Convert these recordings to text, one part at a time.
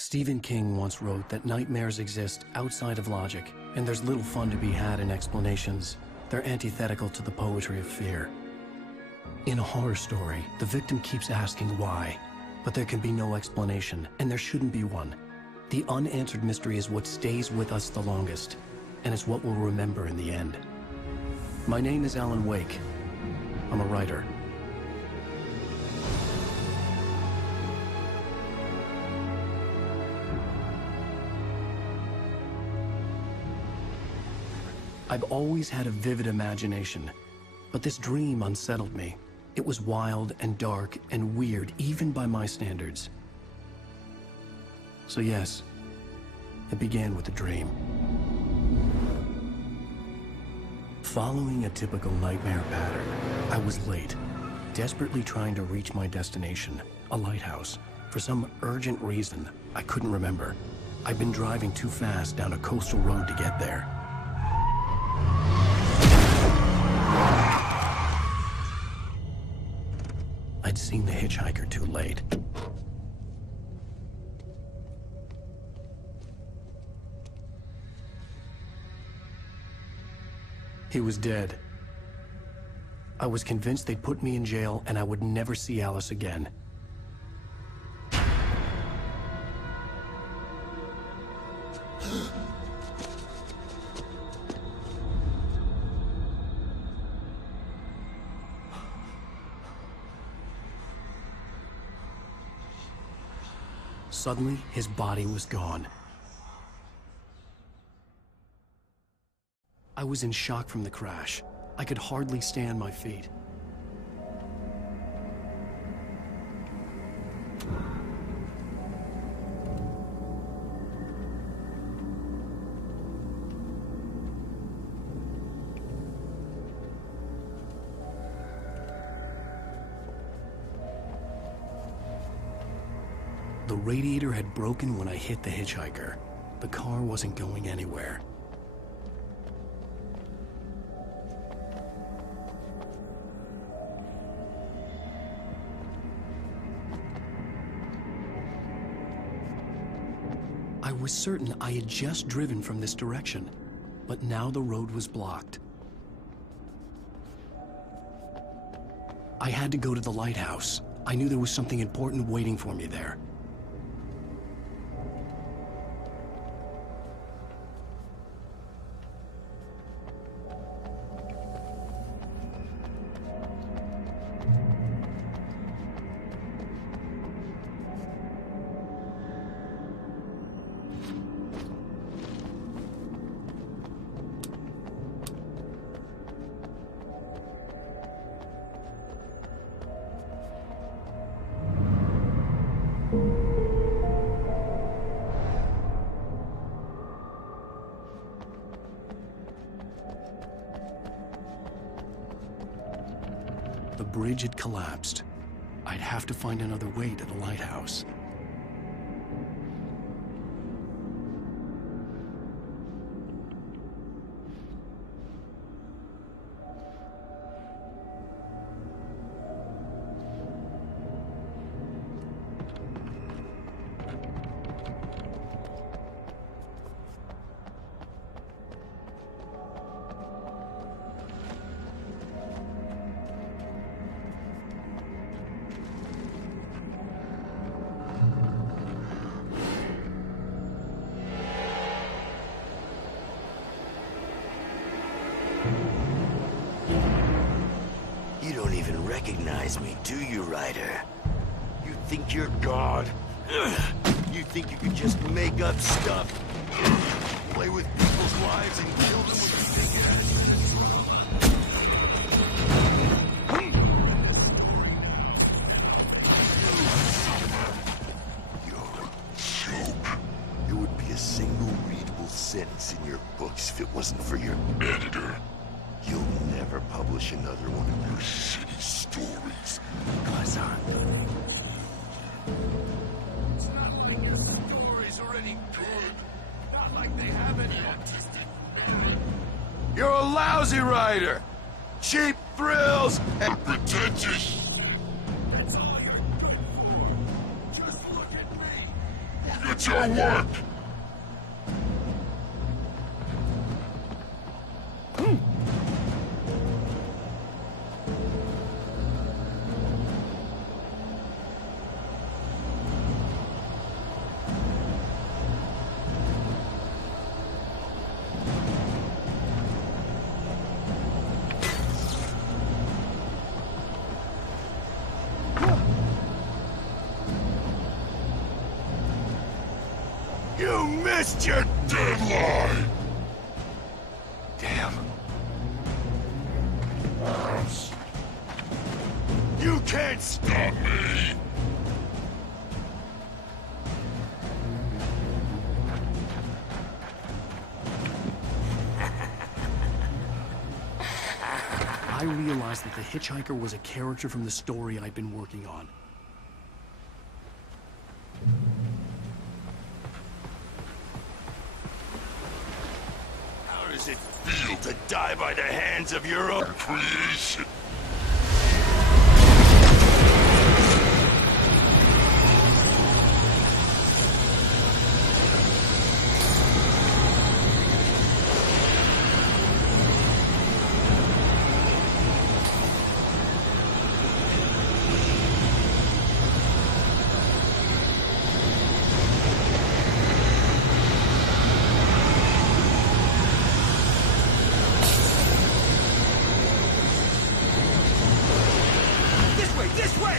Stephen King once wrote that nightmares exist outside of logic, and there's little fun to be had in explanations. They're antithetical to the poetry of fear. In a horror story, the victim keeps asking why, but there can be no explanation, and there shouldn't be one. The unanswered mystery is what stays with us the longest, and it's what we'll remember in the end. My name is AlanWake. I'm a writer. I've always had a vivid imagination, but this dream unsettled me. It was wild and dark and weird, even by my standards. So yes, it began with a dream. Following a typical nightmare pattern, I was late, desperately trying to reach my destination, a lighthouse. For some urgent reason, I couldn't remember. I'd been driving too fast down a coastal road to get there. I'd seen the hitchhiker too late. He was dead. I was convinced they'd put me in jail and I would never see Alice again. Suddenly, his body was gone. I was in shock from the crash. I could hardly stand my feet. The radiator had broken when I hit the hitchhiker. The car wasn't going anywhere. I was certain I had just driven from this direction, but now the road was blocked. I had to go to the lighthouse. I knew there was something important waiting for me there. The bridge had collapsed. I'd have to find another way to the lighthouse. You don't even recognize me, do you, Ryder? You think you're God? You think you can just make up stuff? Play with people's lives and kill them with your big You're a joke. There would be a single readable sentence in your books if it wasn't for your editor. You'll never publish another one of your shitty stories. It's not like your story's already good. Not like they haven't yet. You're a lousy writer. Cheap thrills and pretentious shit. That's all you're good for. Just look at me. Get your work! You missed your deadline! Damn. You can't stop me! I realized that the hitchhiker was a character from the story I'd been working on. How does it feel to die by the hands of your own creation? This way!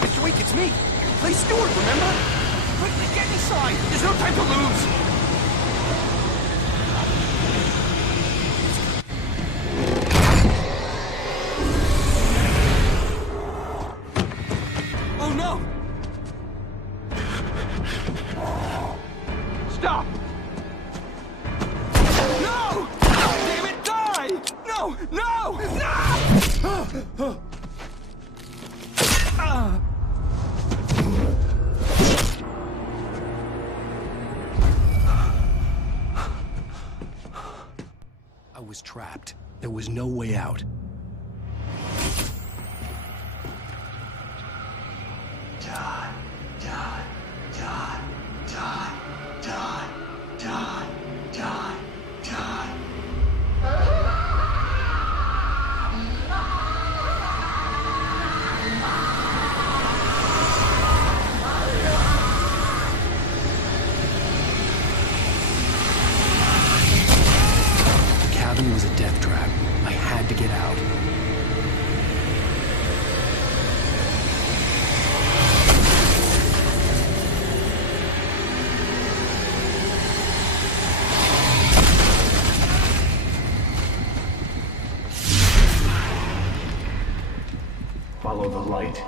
Mr. Wake, it's me! Play Stewart, remember? Quickly, get inside! There's no time to lose! Oh no! Stop! No! Damn it, die! No! No! No! I was trapped. There was no way out. Die, die, die, die, die, die, die, die. The cabin was a death trap. I had to get out. Follow the light.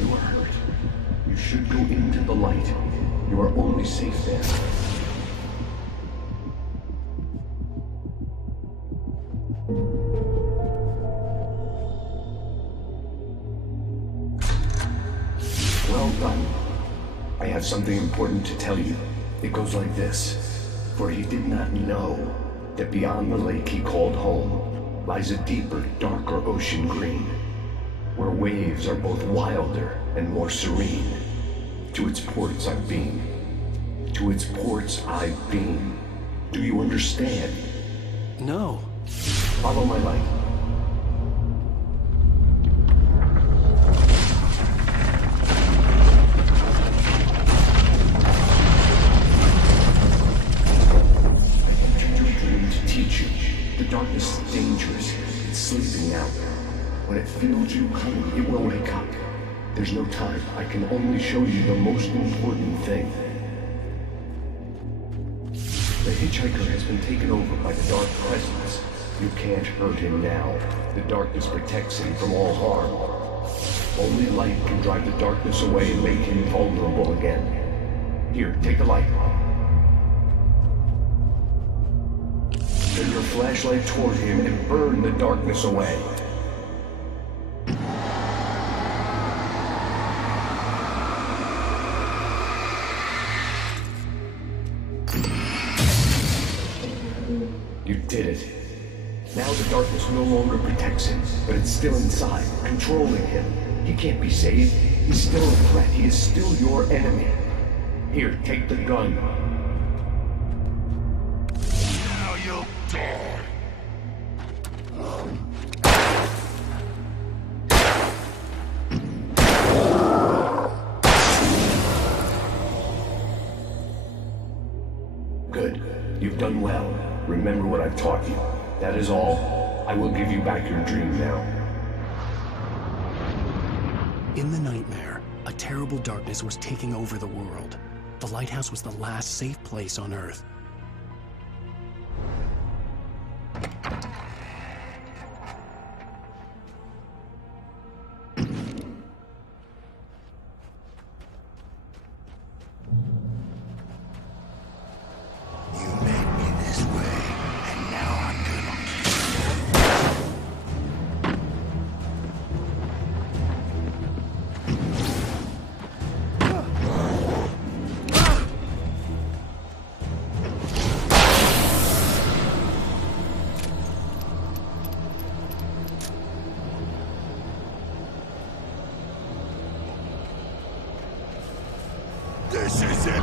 You are hurt. You should go into the light. You are only safe there. Well done. I have something important to tell you. It goes like this. For he did not know that beyond the lake he called home lies a deeper, darker ocean green, where waves are both wilder and more serene. To its ports I've been. To its ports I've been. Do you understand? No. Follow my light. The darkness is dangerous. It's sleeping now. When it feels you coming, it will wake up. There's no time. I can only show you the most important thing. The hitchhiker has been taken over by the dark presence. You can't hurt him now. The darkness protects him from all harm. Only light can drive the darkness away and make him vulnerable again. Here, take the light. Turn your flashlight toward him and burn the darkness away. You did it. Now the darkness no longer protects him, but it's still inside, controlling him. He can't be saved. He's still a threat. He is still your enemy. Here, take the gun. Now you'll die. Good. You've done well. Remember what I've taught you. That is all. I will give you back your dream now. In the nightmare, a terrible darkness was taking over the world. The lighthouse was the last safe place on Earth. This is it.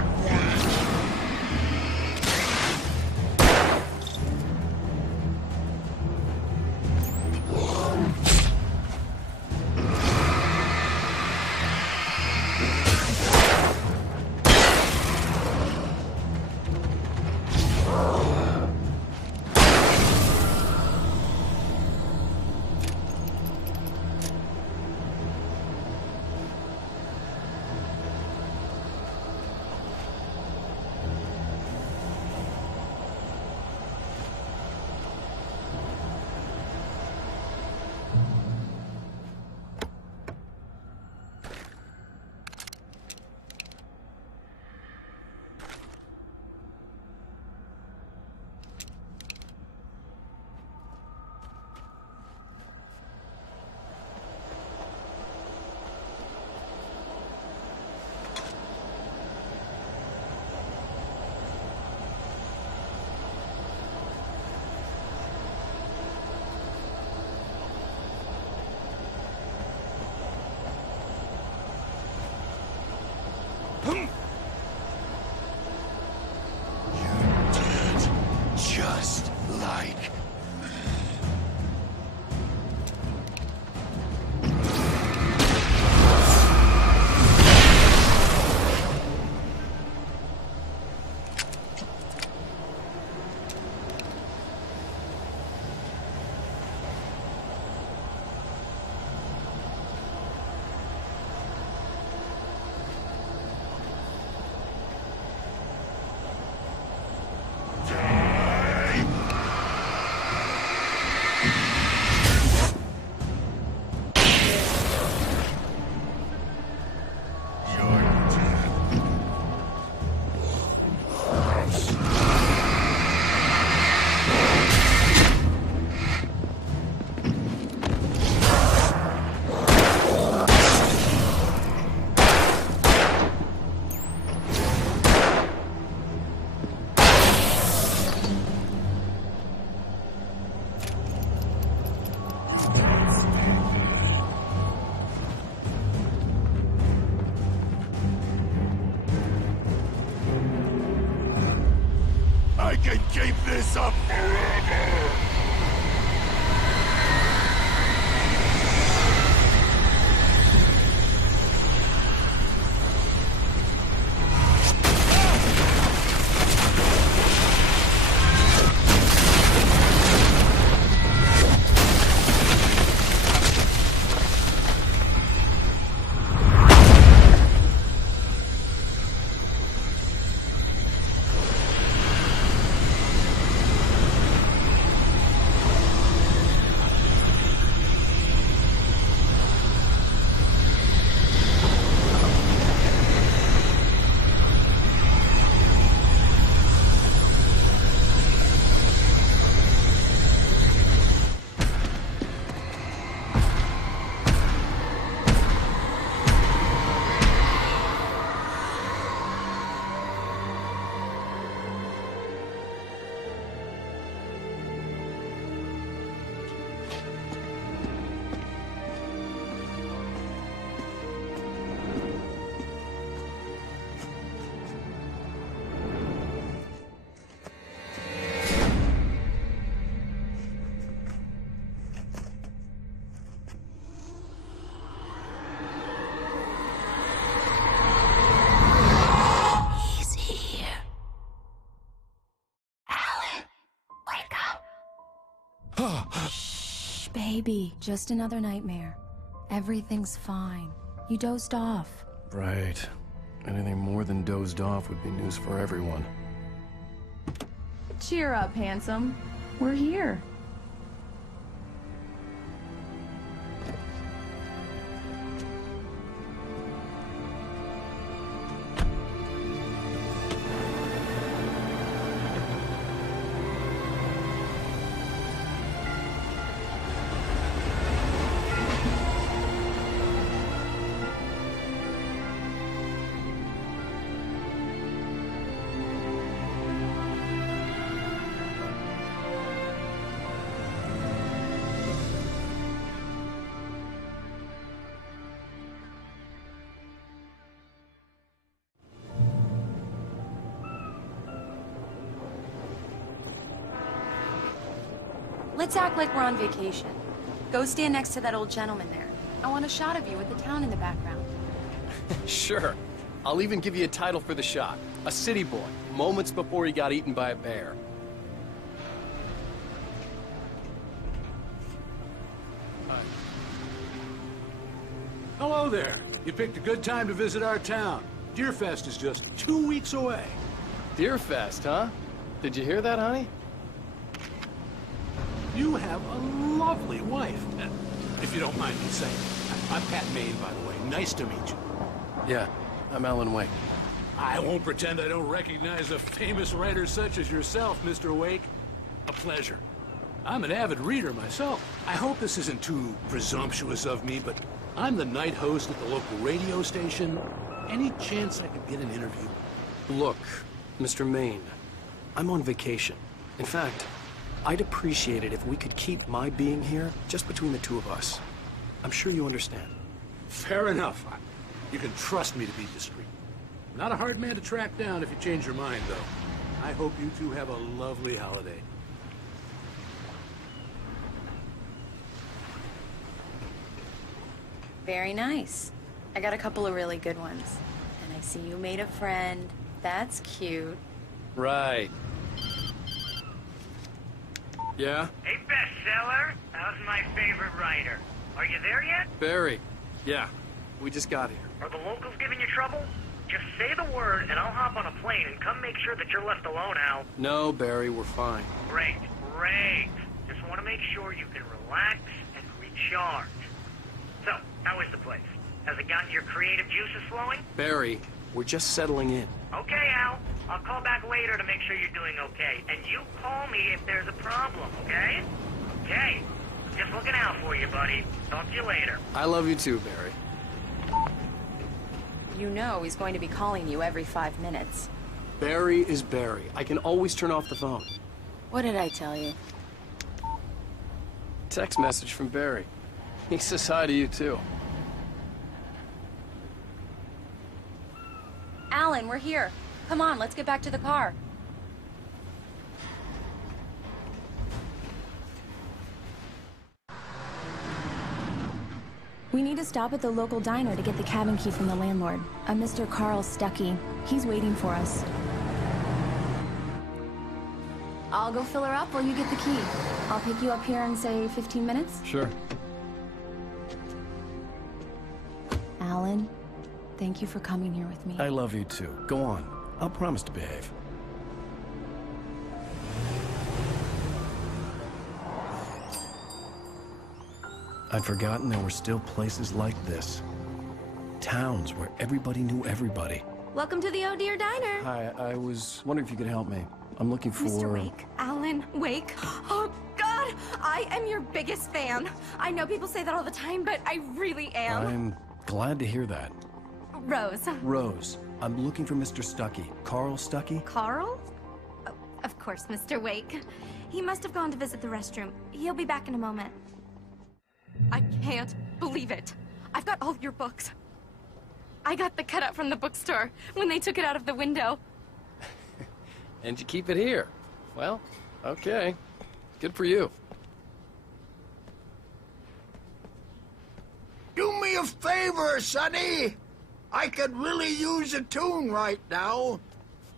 Just like I can keep this up forever! Shh, baby. Just another nightmare. Everything's fine. You dozed off. Right. Anything more than dozed off would be news for everyone. Cheer up, handsome. We're here. Let's act like we're on vacation. Go stand next to that old gentleman there. I want a shot of you with the town in the background. Sure. I'll even give you a title for the shot. A city boy, moments before he got eaten by a bear. Hello there. You picked a good time to visit our town. Deerfest is just 2 weeks away. Deerfest, huh? Did you hear that, honey? You have a lovely wife. If you don't mind me saying. I'm Pat Maine, by the way. Nice to meet you. Yeah, I'm AlanWake. I won't pretend I don't recognize a famous writer such as yourself, Mr. Wake. A pleasure. I'm an avid reader myself. I hope this isn't too presumptuous of me, but I'm the night host at the local radio station. Any chance I could get an interview? Look, Mr. Maine, I'm on vacation. In fact, I'd appreciate it if we could keep my being here just between the two of us. I'm sure you understand. Fair enough. You can trust me to be discreet. Not a hard man to track down if you change your mind, though. I hope you two have a lovely holiday. Very nice. I got a couple of really good ones. And I see you made a friend. That's cute. Right. Yeah? Hey, bestseller. How's my favorite writer? Are you there yet? Barry. Yeah. We just got here. Are the locals giving you trouble? Just say the word, and I'll hop on a plane and come make sure that you're left alone, Al. No, Barry, we're fine. Great, great. Just want to make sure you can relax and recharge. So, how is the place? Has it gotten your creative juices flowing? Barry, we're just settling in. Okay, Al. I'll call back later to make sure you're doing okay. And you call me if there's a problem, okay? Okay. Just looking out for you, buddy. Talk to you later. I love you too, Barry. You know he's going to be calling you every 5 minutes. Barry is Barry. I can always turn off the phone. What did I tell you? Text message from Barry. He says hi to you too. Alan, we're here. Come on, let's get back to the car. We need to stop at the local diner to get the cabin key from the landlord, a Mr. Carl Stuckey. He's waiting for us. I'll go fill her up while you get the key. I'll pick you up here in, say, 15 minutes? Sure. Alan, thank you for coming here with me. I love you too. Go on. I'll promise to behave. I'd forgotten there were still places like this. Towns where everybody knew everybody. Welcome to the Oh Dear Diner. Hi, I was wondering if you could help me. I'm looking for... Mr. Wake. Alan Wake. Oh, God! I am your biggest fan. I know people say that all the time, but I really am. I'm glad to hear that. Rose. Rose, I'm looking for Mr. Stuckey. Carl Stuckey? Carl? Oh, of course, Mr. Wake. He must have gone to visit the restroom. He'll be back in a moment. I can't believe it. I've got all your books. I got the cutout from the bookstore when they took it out of the window. And you keep it here. Well, okay. Good for you. Do me a favor, Sonny. I could really use a tune right now.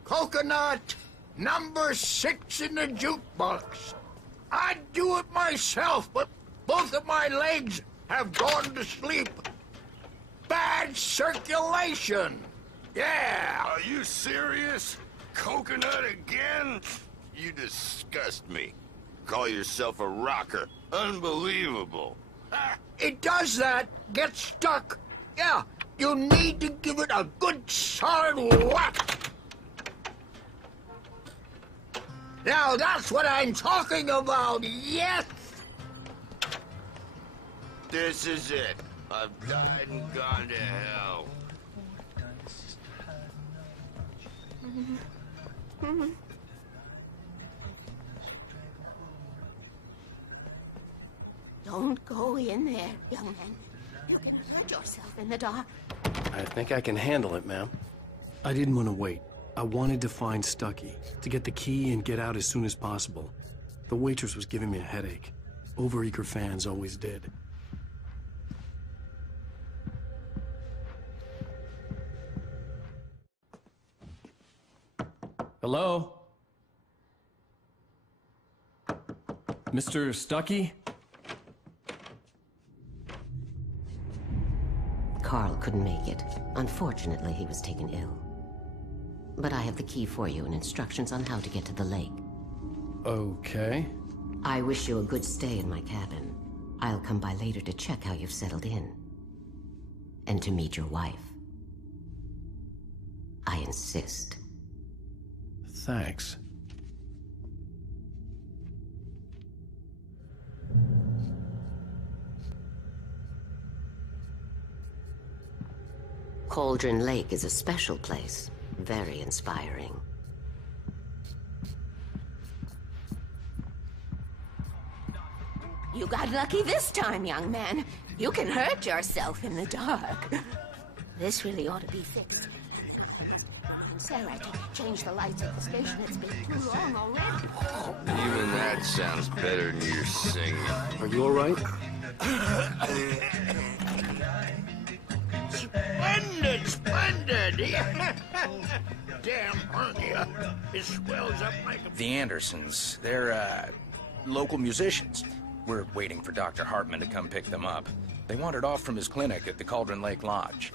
Coconut, number 6 in the jukebox. I'd do it myself, but both of my legs have gone to sleep. Bad circulation. Yeah. Are you serious? Coconut again? You disgust me. Call yourself a rocker. Unbelievable. It does that. Get stuck. Yeah, you need to give it a good solid whack. Now that's what I'm talking about, yes! This is it. I've died and gone to hell. Don't go in there, young man. You can hurt yourself in the dark. I think I can handle it, ma'am. I didn't want to wait. I wanted to find Stucky, to get the key and get out as soon as possible. The waitress was giving me a headache. Overeager fans always did. Hello? Mr. Stucky? Carl couldn't make it. Unfortunately, he was taken ill. But I have the key for you and instructions on how to get to the lake. Okay. I wish you a good stay in my cabin. I'll come by later to check how you've settled in. And to meet your wife. I insist. Thanks. Cauldron Lake is a special place. Very inspiring. You got lucky this time, young man. You can hurt yourself in the dark. This really ought to be fixed. And Sarah, to change the lights at the station. It's been too long already. Even that sounds better than your singing. Are you all right? Splendid, splendid! Damn hernia. It swells up like a... The Andersons, they're, local musicians. We're waiting for Dr. Hartman to come pick them up. They wandered off from his clinic at the Cauldron Lake Lodge.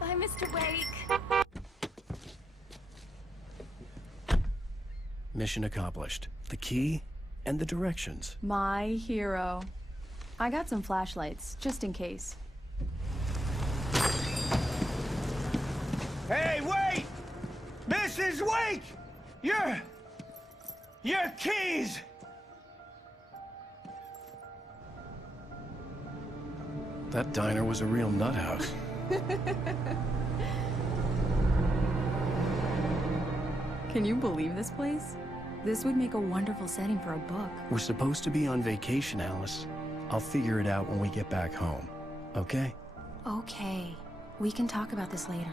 Bye, Mr. Wake. Mission accomplished. The key and the directions. My hero. I got some flashlights, just in case. Hey, wait! Mrs. Wake! Your keys! That diner was a real nut house. Can you believe this place? This would make a wonderful setting for a book. We're supposed to be on vacation, Alice. I'll figure it out when we get back home. Okay? Okay. We can talk about this later.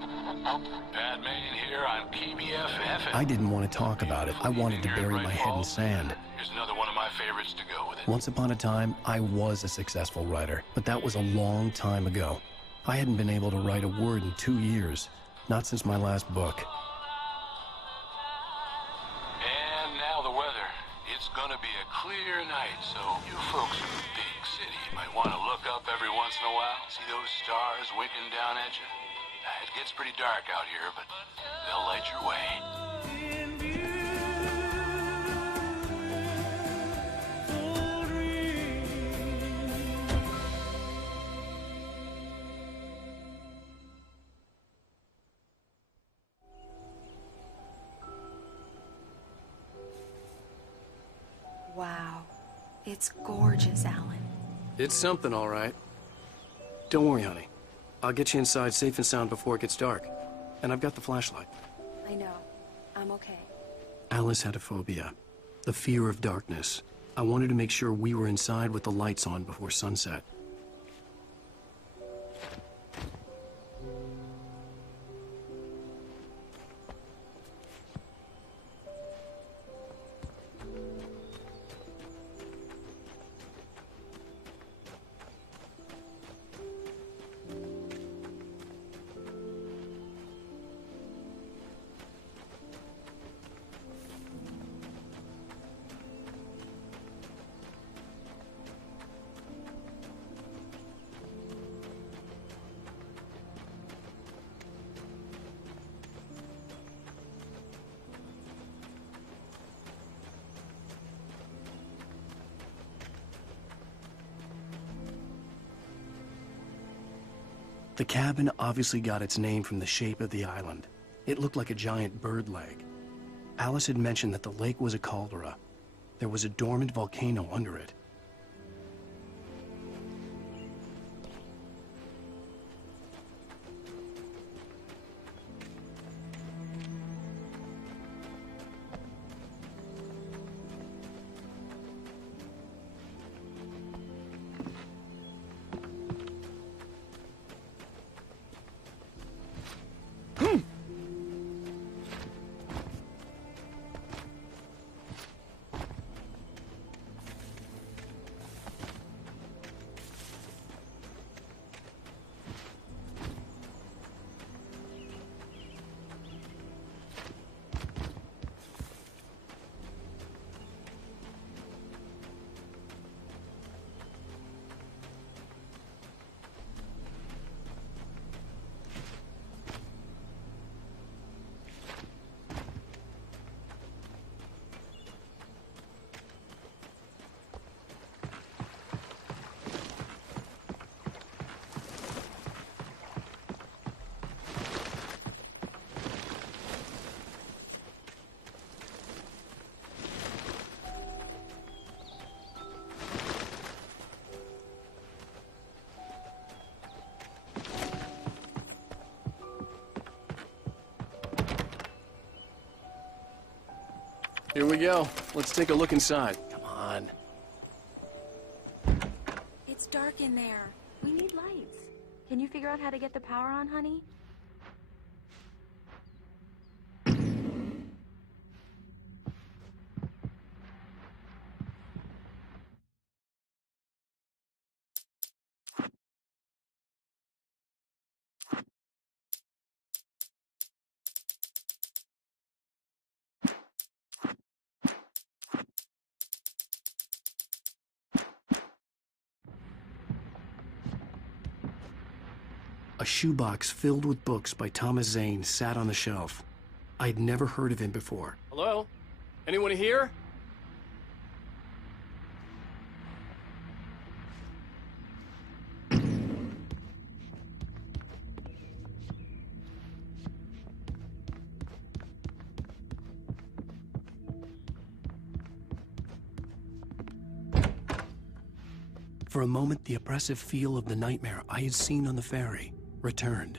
Batman here on PBFF. I didn't want to talk about it. I wanted to bury my head in sand. Here's another one of my favorites to go with it. Once upon a time, I was a successful writer, but that was a long time ago. I hadn't been able to write a word in 2 years. Not since my last book. And now the weather. It's gonna be a clear night, so you folks in the big city might want to look up every once in a while. See those stars winking down at you? It gets pretty dark out here, but they'll light your way. Wow. It's gorgeous, Alan. It's something, all right. Don't worry, honey. I'll get you inside safe and sound before it gets dark. And I've got the flashlight. I know. I'm okay. Alice had a phobia. The fear of darkness. I wanted to make sure we were inside with the lights on before sunset. The cabin obviously got its name from the shape of the island. It looked like a giant bird leg. Alice had mentioned that the lake was a caldera. There was a dormant volcano under it. Here we go. Let's take a look inside. Come on. It's dark in there. We need lights. Can you figure out how to get the power on, honey? A shoebox filled with books by Thomas Zane sat on the shelf. I'd never heard of him before. Hello? Anyone here? For a moment, the oppressive feel of the nightmare I had seen on the ferry returned.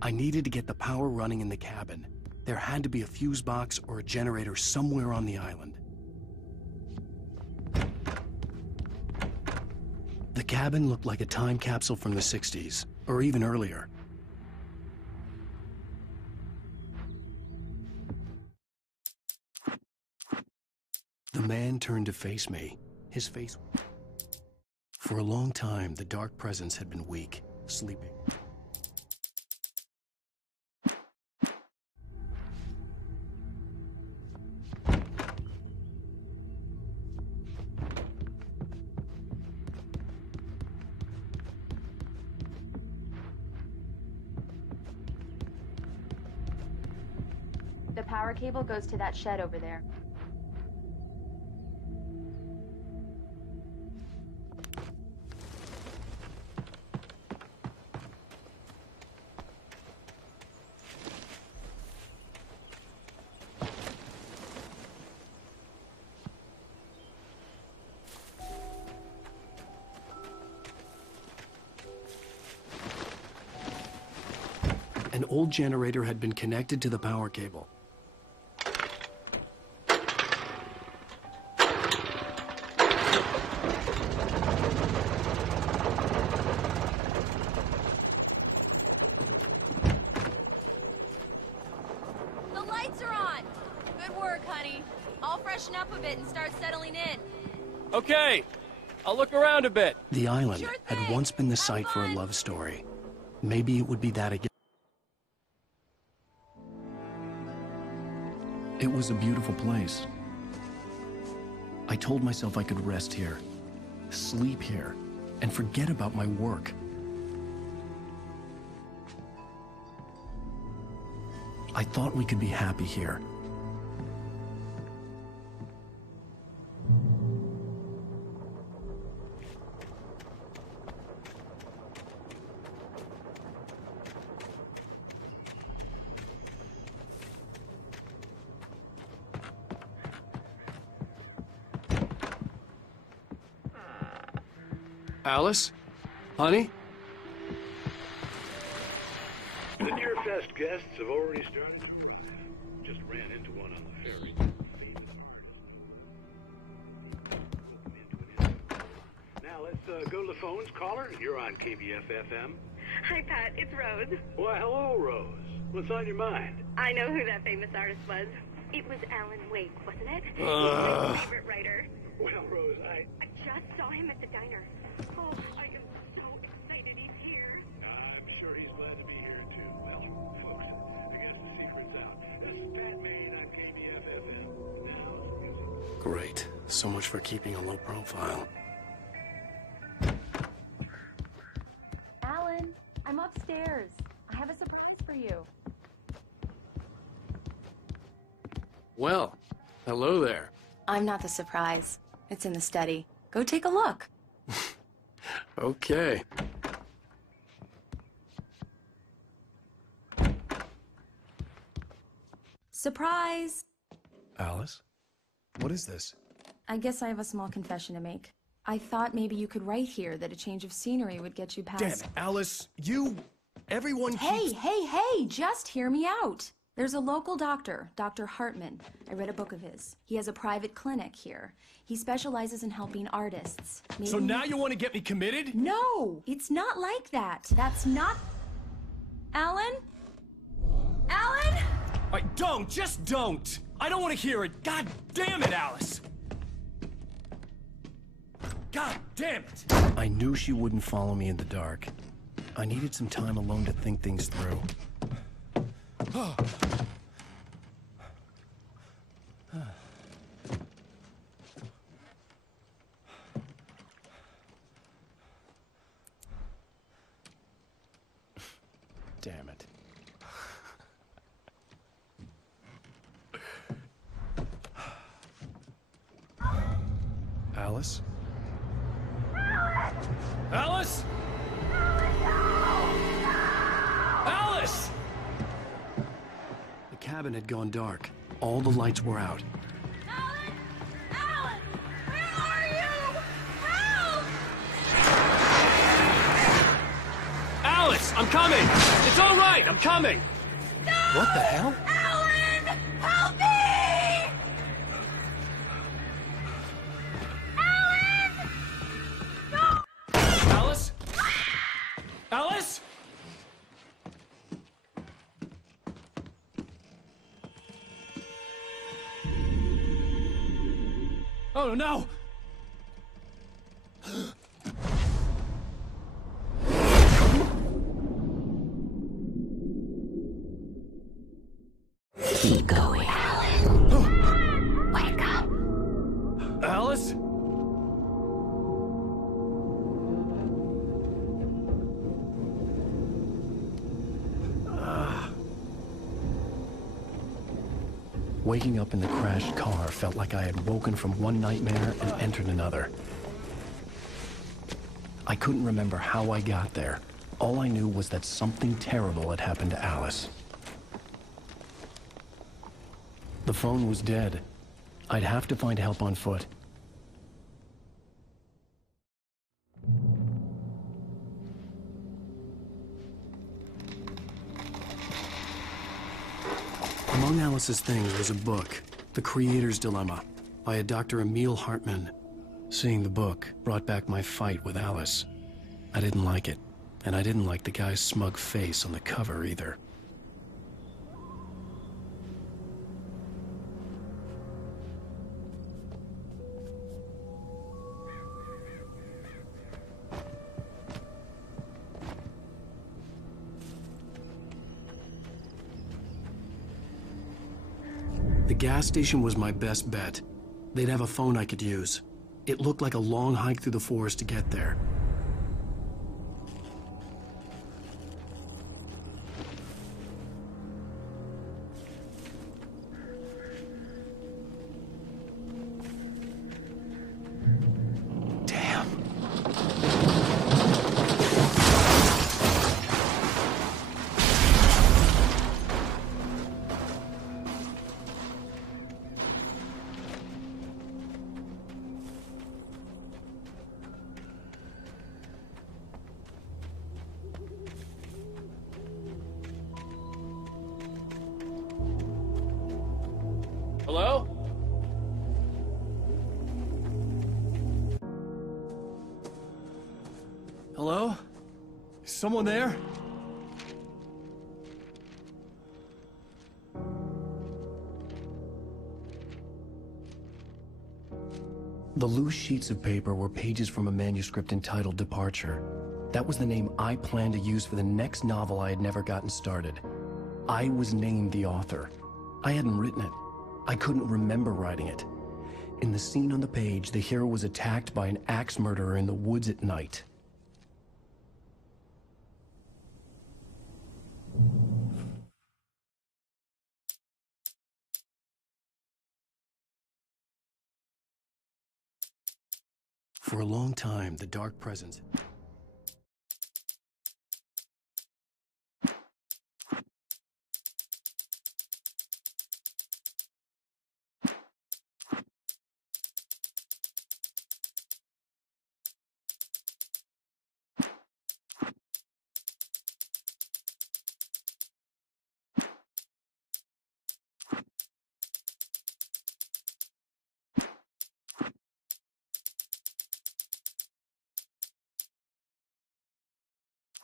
I needed to get the power running in the cabin. There had to be a fuse box or a generator somewhere on the island. The cabin looked like a time capsule from the 60s, or even earlier. The man turned to face me. His face... For a long time, the dark presence had been weak, sleeping. The power cable goes to that shed over there. An old generator had been connected to the power cable. The lights are on! Good work, honey. I'll freshen up a bit and start settling in. Okay, I'll look around a bit. The island had once been the site for a love story. Maybe it would be that again. It was a beautiful place. I told myself I could rest here, sleep here, and forget about my work. I thought we could be happy here. Alice? Honey? The Deerfest guests have already started to arrive. Just ran into one on the ferry. Now let's go to the phones. Caller, you're on KBF-FM. Hi, Pat. It's Rose. Why, hello, Rose. What's on your mind? I know who that famous artist was. It was AlanWake, wasn't it? He's my favorite writer. Well, Rose, I just saw him at the diner. Oh, I am so excited he's here. I'm sure he's glad to be here, too. Well, folks, I guess the secret's out. This is Pat Maine on KBF-FM. Now, Great. So much for keeping a low profile. Alan, I'm upstairs. I have a surprise for you. Well, hello there. I'm not the surprise. It's in the study. Go take a look. Okay. Surprise! Alice? What is this? I guess I have a small confession to make. I thought maybe you could write here that a change of scenery would get you past... Damn it, Alice! Everyone keeps... Hey! Just hear me out! There's a local doctor, Dr. Hartman. I read a book of his. He has a private clinic here. He specializes in helping artists. Maybe... So now you want to get me committed? No! It's not like that. That's not... Alan? Alan? Just don't! I don't want to hear it! God damn it, Alice! God damn it! I knew she wouldn't follow me in the dark. I needed some time alone to think things through. Damn it. Alice? Alice? Alice! The cabin had gone dark. All the lights were out. Alan! Where are you? Help! Alice, I'm coming! It's all right, I'm coming! No! What the hell? Alan! Help me! Alan! No! Alice? Alice? Oh no! Keep going, Alan. Wake up. Alice? Waking up in the crashed car felt like I had woken from one nightmare and entered another. I couldn't remember how I got there. All I knew was that something terrible had happened to Alice. The phone was dead. I'd have to find help on foot. Among Alice's things was a book, The Creator's Dilemma, by a Dr. Emil Hartman. Seeing the book brought back my fight with Alice. I didn't like it, and I didn't like the guy's smug face on the cover either. The gas station was my best bet. They'd have a phone I could use. It looked like a long hike through the forest to get there. Hello? Hello? Is someone there? The loose sheets of paper were pages from a manuscript entitled Departure. That was the name I planned to use for the next novel I had never gotten started. I was named the author. I hadn't written it. I couldn't remember writing it. In the scene on the page, the hero was attacked by an axe murderer in the woods at night. For a long time, the dark presence...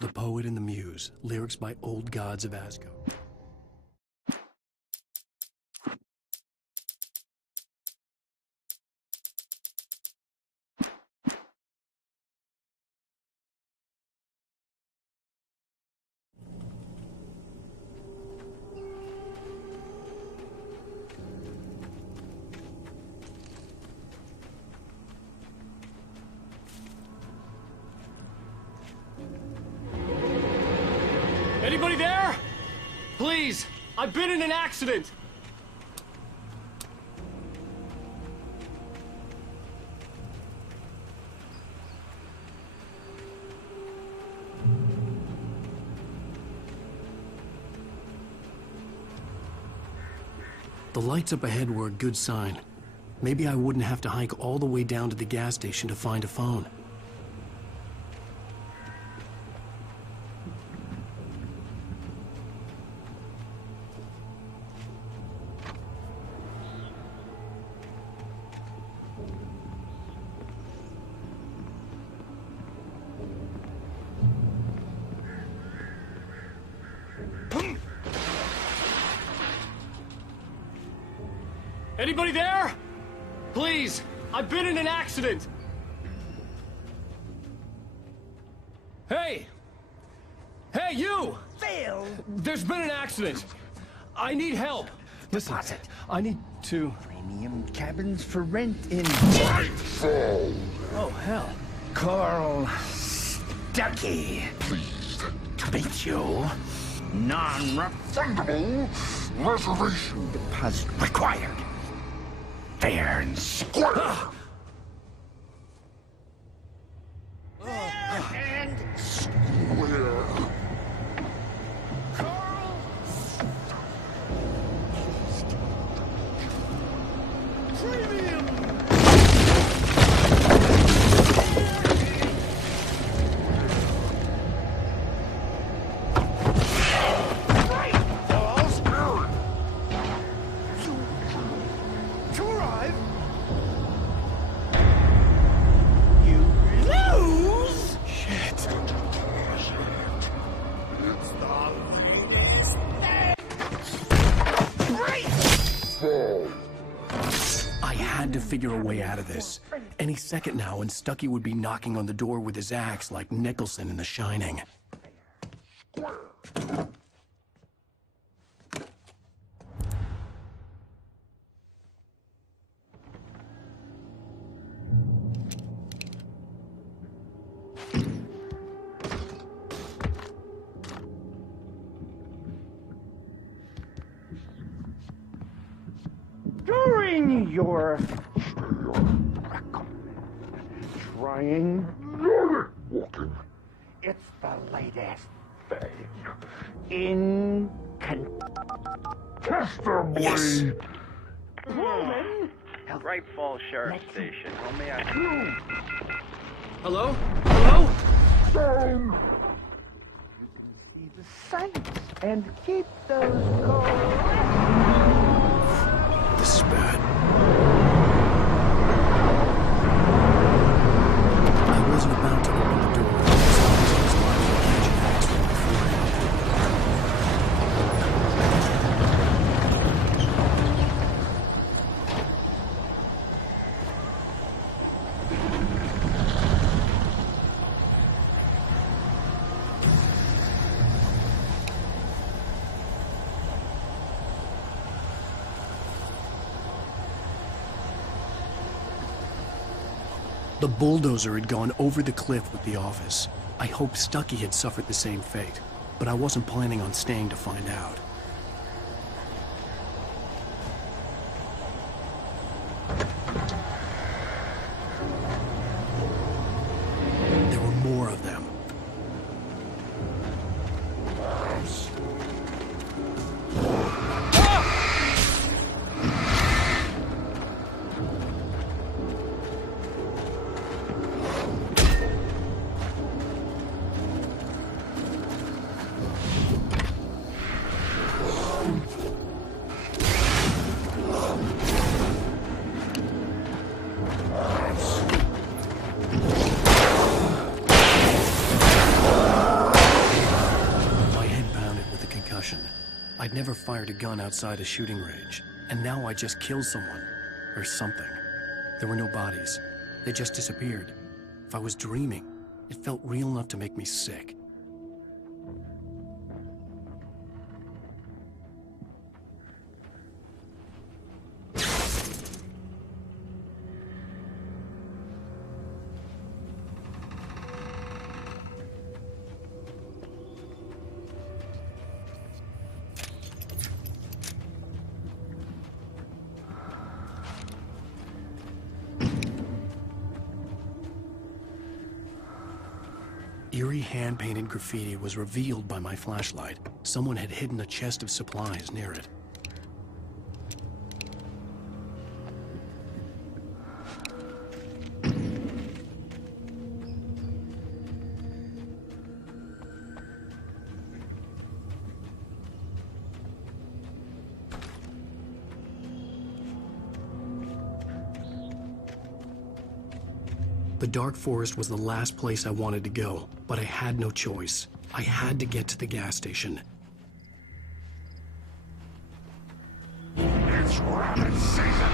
The Poet and the Muse, lyrics by Old Gods of Asco. Anybody there? Please, I've been in an accident. The lights up ahead were a good sign. Maybe I wouldn't have to hike all the way down to the gas station to find a phone. Anybody there? Please, I've been in an accident. Hey! Hey, you! Zeal! There's been an accident. I need help. Listen, I need to... Premium cabins for rent in... Oh, hell. Carl Stucky. Please. To meet you. Non-refundable reservation deposit required. Fair and square. And square. Carl. Premium. I had to figure a way out of this. Any second now, and Stucky would be knocking on the door with his axe like Nicholson in The Shining. During your trying walking, it's the latest thing in contestably. Yes. Proven. Bright Falls Sheriff Station. How may I... Hello? Hello? Down. See the sights and keep those calls. This is bad. I wasn't about to open the door as long as I was liable to catch an axe with my forehead. The bulldozer had gone over the cliff with the office. I hoped Stucky had suffered the same fate, but I wasn't planning on staying to find out. There were more of them. I'd never fired a gun outside a shooting range, and now I just killed someone. Or something. There were no bodies. They just disappeared. If I was dreaming, it felt real enough to make me sick. Eerie hand-painted graffiti was revealed by my flashlight. Someone had hidden a chest of supplies near it. The dark forest was the last place I wanted to go, but I had no choice. I had to get to the gas station. It's rabbit season!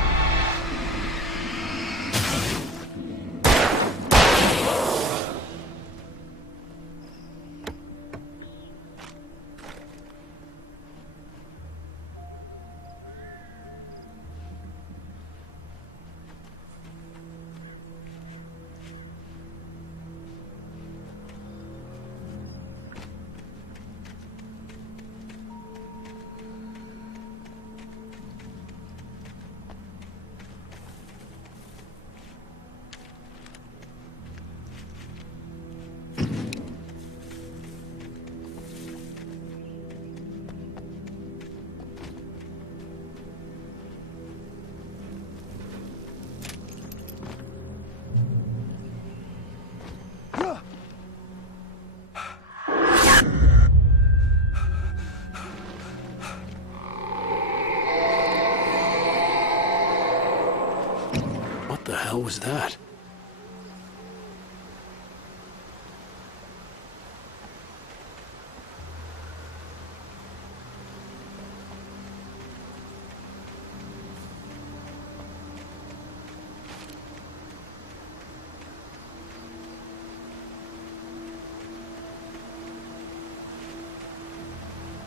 What the hell was that?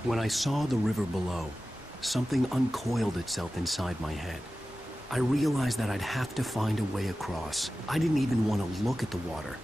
When I saw the river below, something uncoiled itself inside my head. I realized that I'd have to find a way across. I didn't even want to look at the water.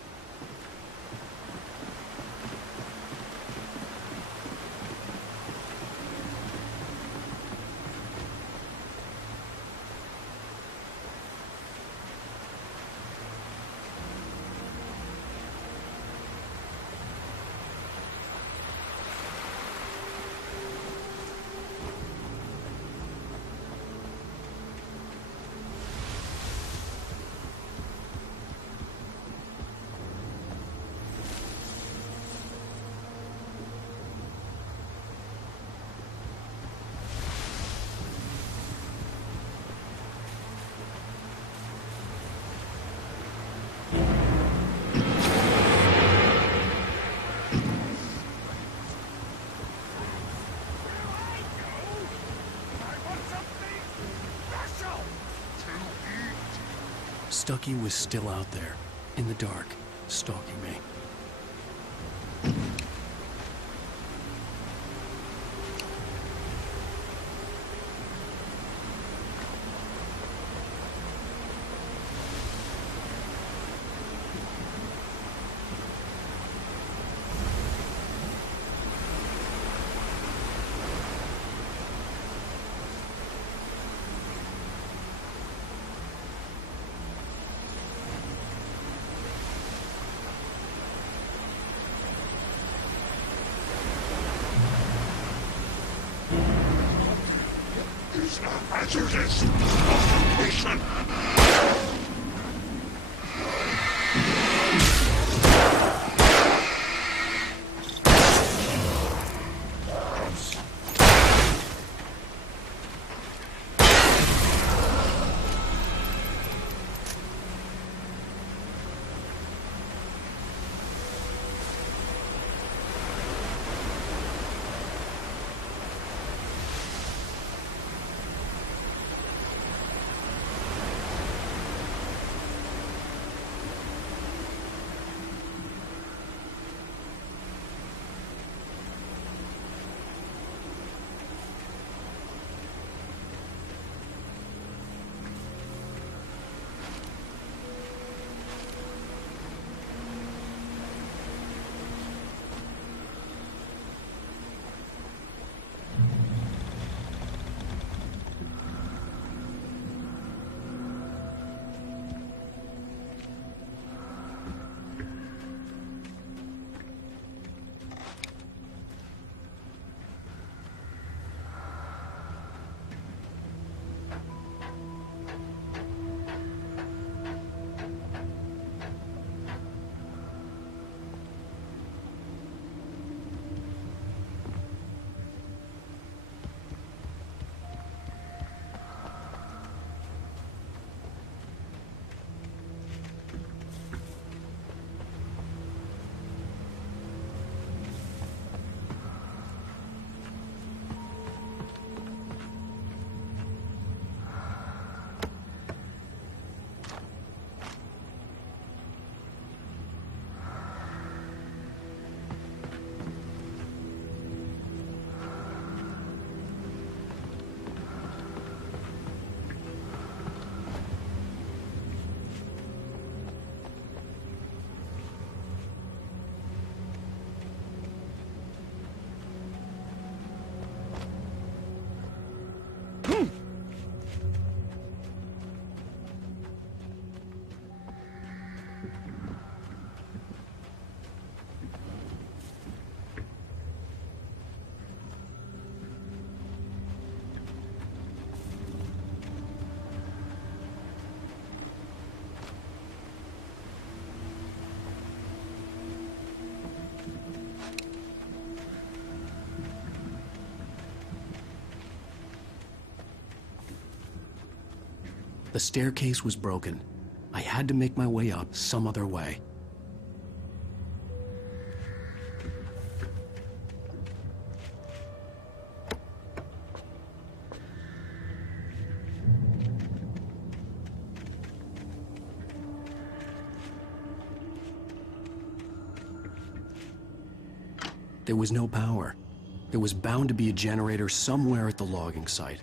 Stucky was still out there, in the dark, stalking me. Hazardous location. The staircase was broken. I had to make my way up some other way. There was no power. There was bound to be a generator somewhere at the logging site.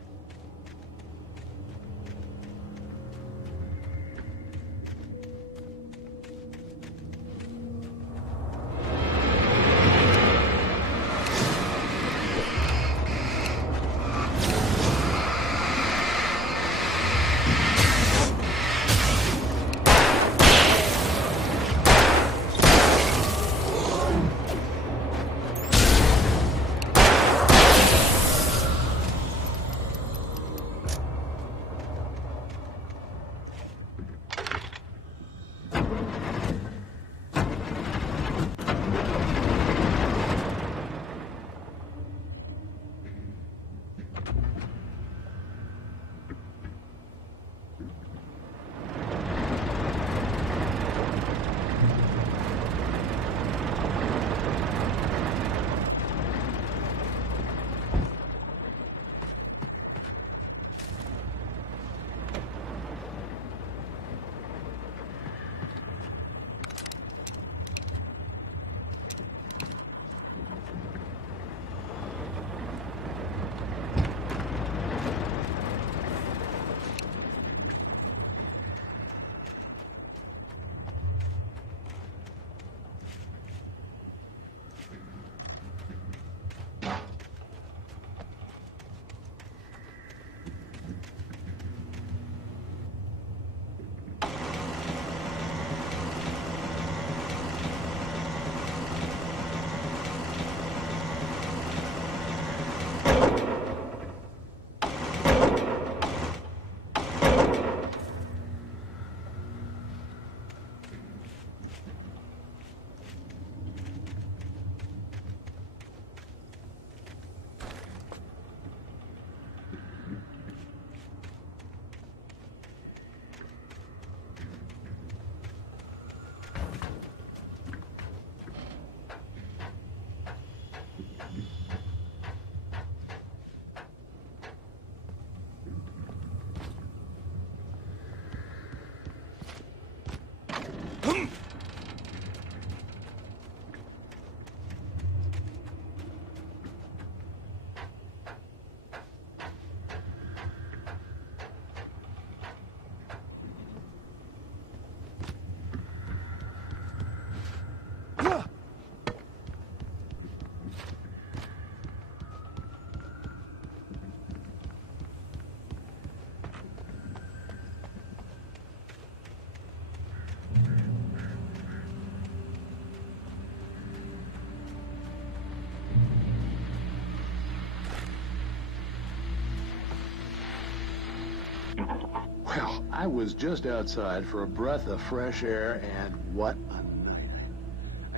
Well, I was just outside for a breath of fresh air, and what a night.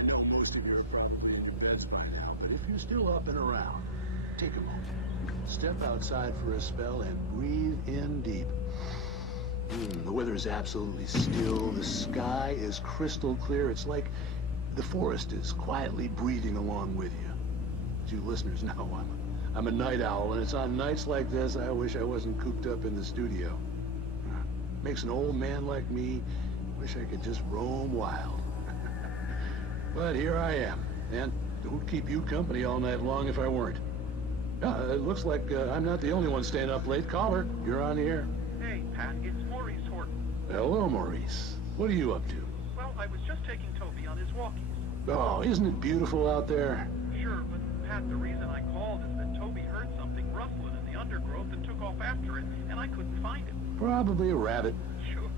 I know most of you are probably in your beds by now, but if you're still up and around, take a moment. Step outside for a spell and breathe in deep. The weather is absolutely still. The sky is crystal clear. It's like the forest is quietly breathing along with you. As you listeners know, I'm a night owl, and it's on nights like this I wish I wasn't cooped up in the studio. Makes an old man like me wish I could just roam wild. But here I am, and who'd keep you company all night long if I weren't? It looks like I'm not the only one staying up late. Caller, you're on the air. Hey, Pat, it's Maurice Horton. Hello, Maurice. What are you up to? Well, I was just taking Toby on his walkies. Oh, isn't it beautiful out there? Sure, but Pat, the reason I called is that Toby heard something rustling in the undergrowth and took off after it, and I couldn't find it. Probably a rabbit. Sure.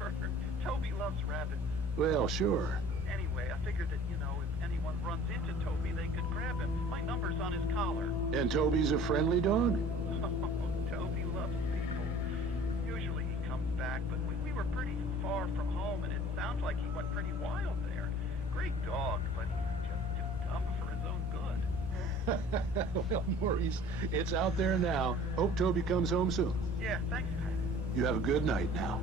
Toby loves rabbits. Well, sure. Anyway, I figured that, if anyone runs into Toby, they could grab him. My number's on his collar. And Toby's a friendly dog? Toby loves people. Usually he comes back, but we were pretty far from home, and it sounds like he went pretty wild there. Great dog, but he's just too dumb for his own good. Well, Maurice, it's out there now. Hope Toby comes home soon. Yeah, thanks, Pat. You have a good night now.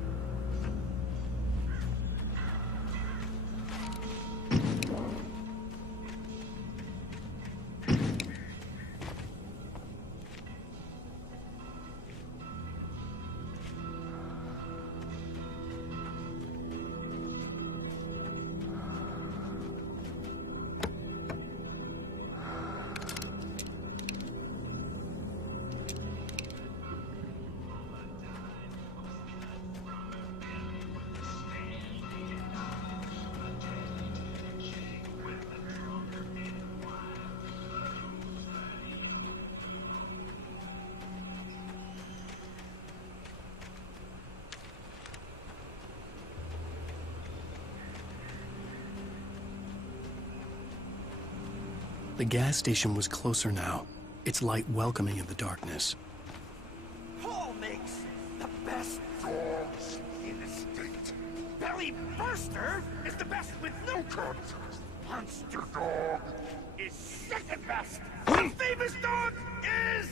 The gas station was closer now, its light welcoming in the darkness. Paul makes the best dogs in the state. Belly Burster is the best with no cut. Monster Dog is second best. The famous dog is...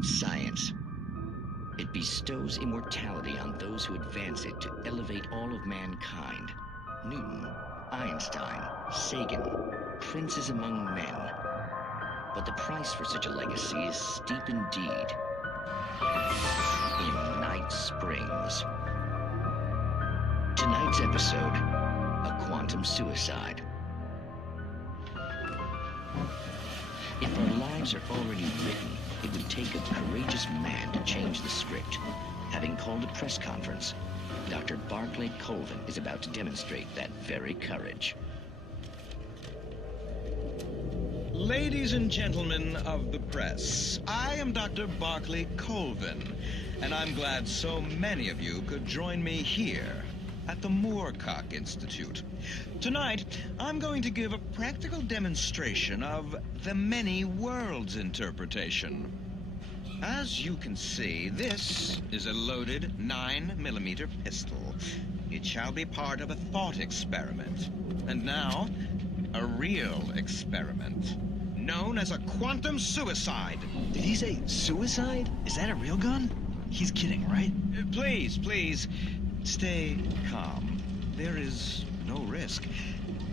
Science. It bestows immortality on those who advance it to elevate all of mankind. Newton, Einstein, Sagan, princes among men. But the price for such a legacy is steep indeed. In Night Springs. Tonight's episode, a quantum suicide. If our lives are already written, it would take a courageous man to change the script. Having called a press conference, Dr. Barclay Colvin is about to demonstrate that very courage. Ladies and gentlemen of the press, I am Dr. Barclay Colvin, and I'm glad so many of you could join me here at the Moorcock Institute. Tonight, I'm going to give a practical demonstration of the many worlds interpretation. As you can see, this is a loaded 9mm pistol. It shall be part of a thought experiment. And now, a real experiment, known as a quantum suicide. Did he say suicide? Is that a real gun? He's kidding, right? Please, stay calm. There is no risk.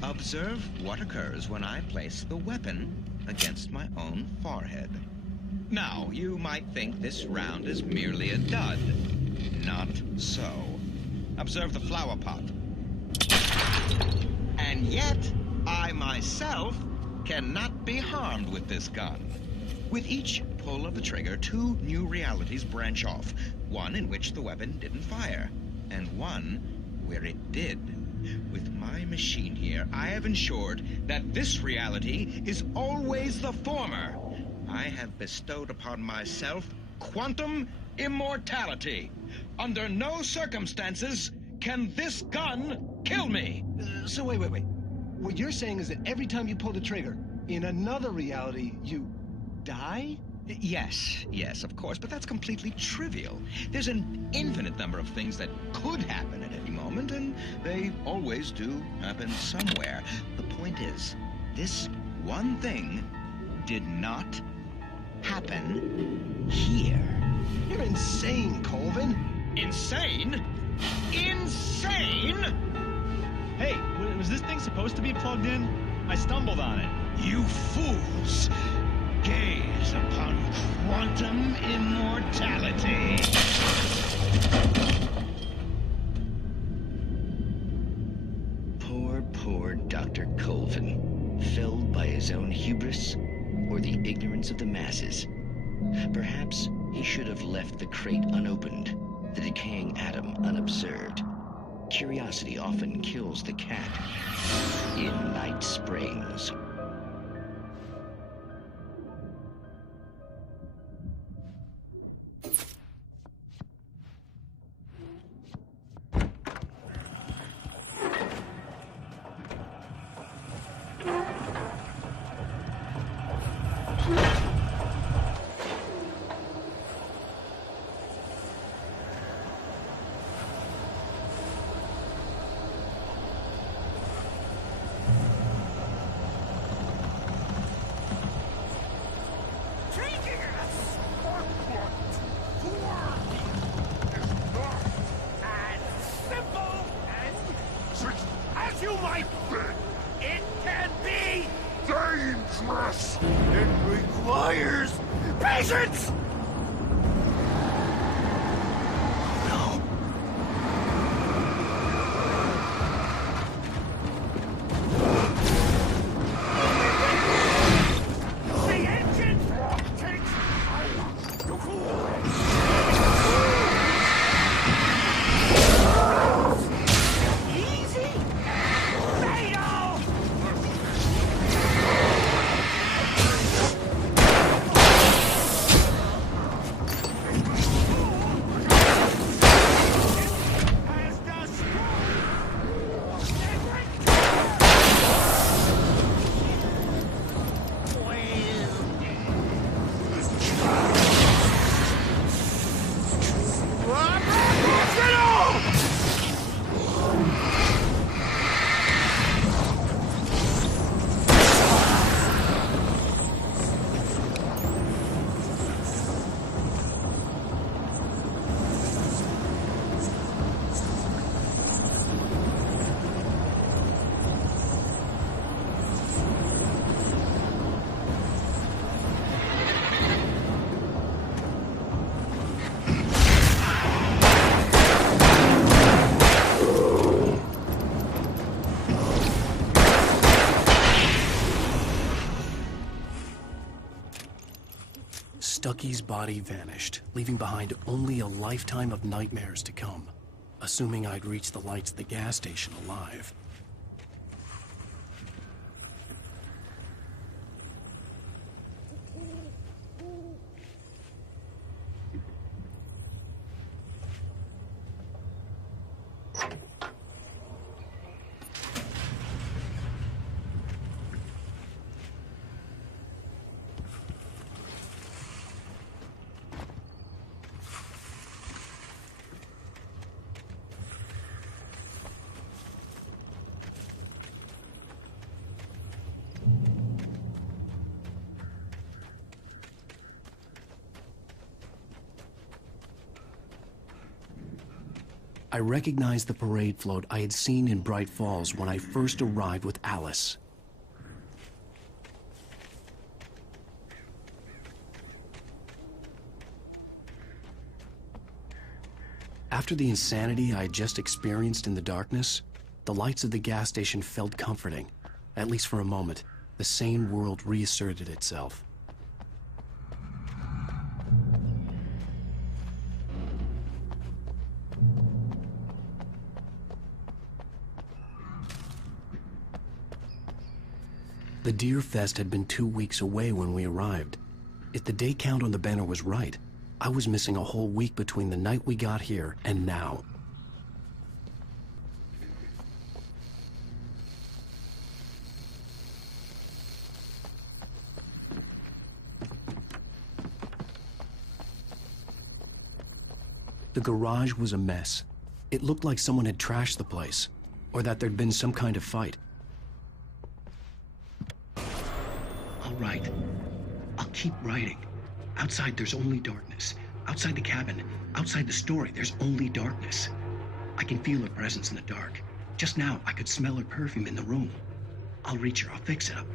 Observe what occurs when I place the weapon against my own forehead. Now, you might think this round is merely a dud. Not so. Observe the flower pot. And yet, I myself cannot be harmed with this gun. With each pull of the trigger, two new realities branch off. One in which the weapon didn't fire, and one where it did. With my machine here, I have ensured that this reality is always the former. I have bestowed upon myself quantum immortality. Under no circumstances can this gun kill me. So wait. What you're saying is that every time you pull the trigger, in another reality, you die? Yes, of course, but that's completely trivial. There's an infinite number of things that could happen at any moment, and they always do happen somewhere. The point is, this one thing did not happen here. You're insane, Colvin. Insane? Insane? Hey, was this thing supposed to be plugged in? I stumbled on it. You fools! Gaze upon quantum immortality. Poor Dr. Colvin, felled by his own hubris or the ignorance of the masses. Perhaps he should have left the crate unopened, the decaying atom unobserved. Curiosity often kills the cat. In Night Springs. Patience! Stucky's body vanished, leaving behind only a lifetime of nightmares to come, assuming I'd reach the lights at the gas station alive. I recognized the parade float I had seen in Bright Falls when I first arrived with Alice. After the insanity I had just experienced in the darkness, the lights of the gas station felt comforting. At least for a moment, the sane world reasserted itself. The Deer Fest had been 2 weeks away when we arrived. If the day count on the banner was right, I was missing a whole week between the night we got here and now. The garage was a mess. It looked like someone had trashed the place, or that there'd been some kind of fight. All right. I'll keep writing. Outside, there's only darkness. Outside the cabin, outside the story, there's only darkness. I can feel her presence in the dark. Just now, I could smell her perfume in the room. I'll reach her. I'll fix it up.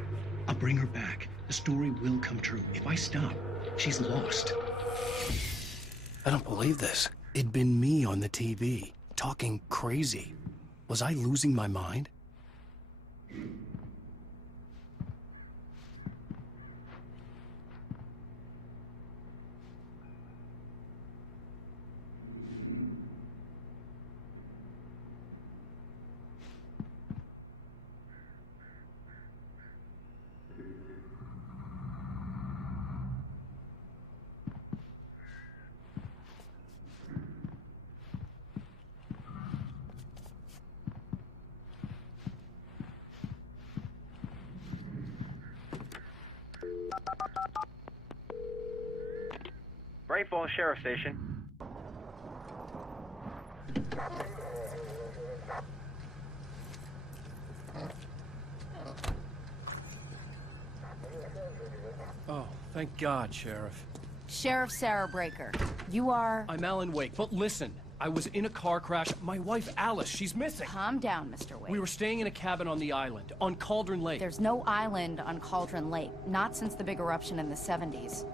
I'll bring her back. The story will come true. If I stop, she's lost. I don't believe this. It'd been me on the TV, talking crazy. Was I losing my mind? Bright Falls Sheriff Station. Oh, thank God, Sheriff. Sheriff Sarah Breaker, you are... I'm AlanWake, but listen. I was in a car crash. My wife, Alice, she's missing. Calm down, Mr. Wake. We were staying in a cabin on the island, on Cauldron Lake. There's no island on Cauldron Lake, not since the big eruption in the 70s.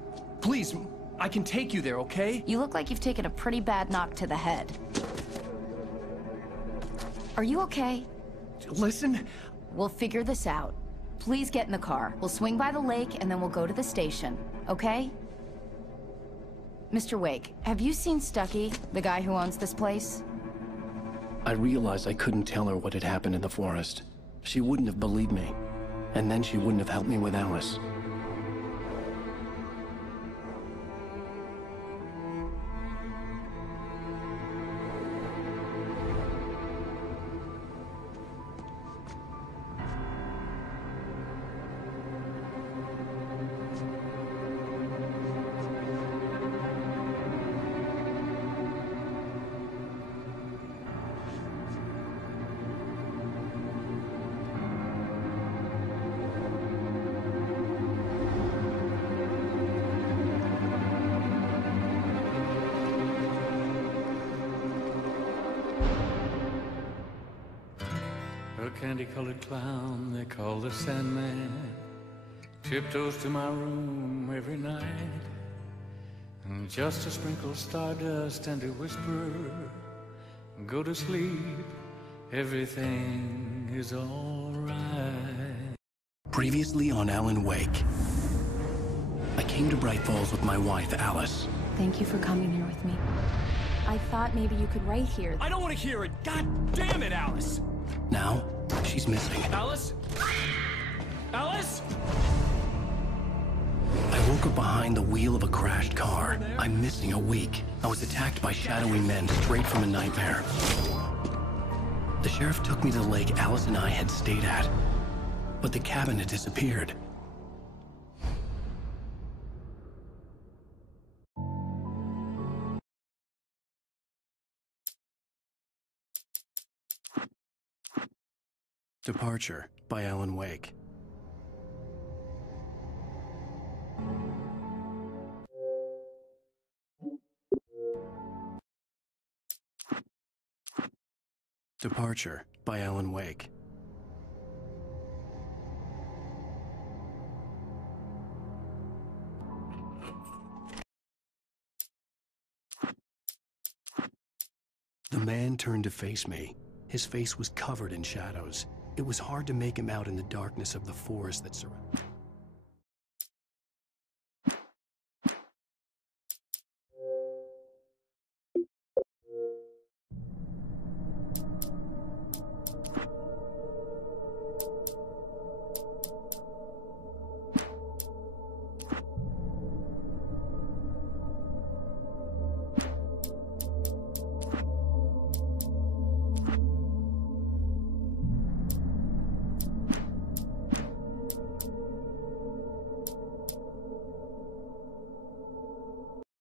Please, I can take you there, okay? You look like you've taken a pretty bad knock to the head. Are you okay? Listen. We'll figure this out. Please get in the car. We'll swing by the lake and then we'll go to the station, okay? Mr. Wake, have you seen Stucky, the guy who owns this place? I realized I couldn't tell her what had happened in the forest. She wouldn't have believed me. And then she wouldn't have helped me with Alice. A candy-colored clown they call the Sandman tiptoes to my room every night, and just to sprinkle stardust and to whisper, go to sleep, everything is all right. Previously on AlanWake. I can't came to Bright Falls with my wife, Alice. Thank you for coming here with me. I thought maybe you could write here. I don't want to hear it! God damn it, Alice! Now, she's missing. Alice? Alice? I woke up behind the wheel of a crashed car. I'm missing a week. I was attacked by shadowy men straight from a nightmare. The sheriff took me to the lake Alice and I had stayed at, but the cabin had disappeared. Departure by AlanWake. Departure by AlanWake. The man turned to face me. His face was covered in shadows. It was hard to make him out in the darkness of the forest that surrounded.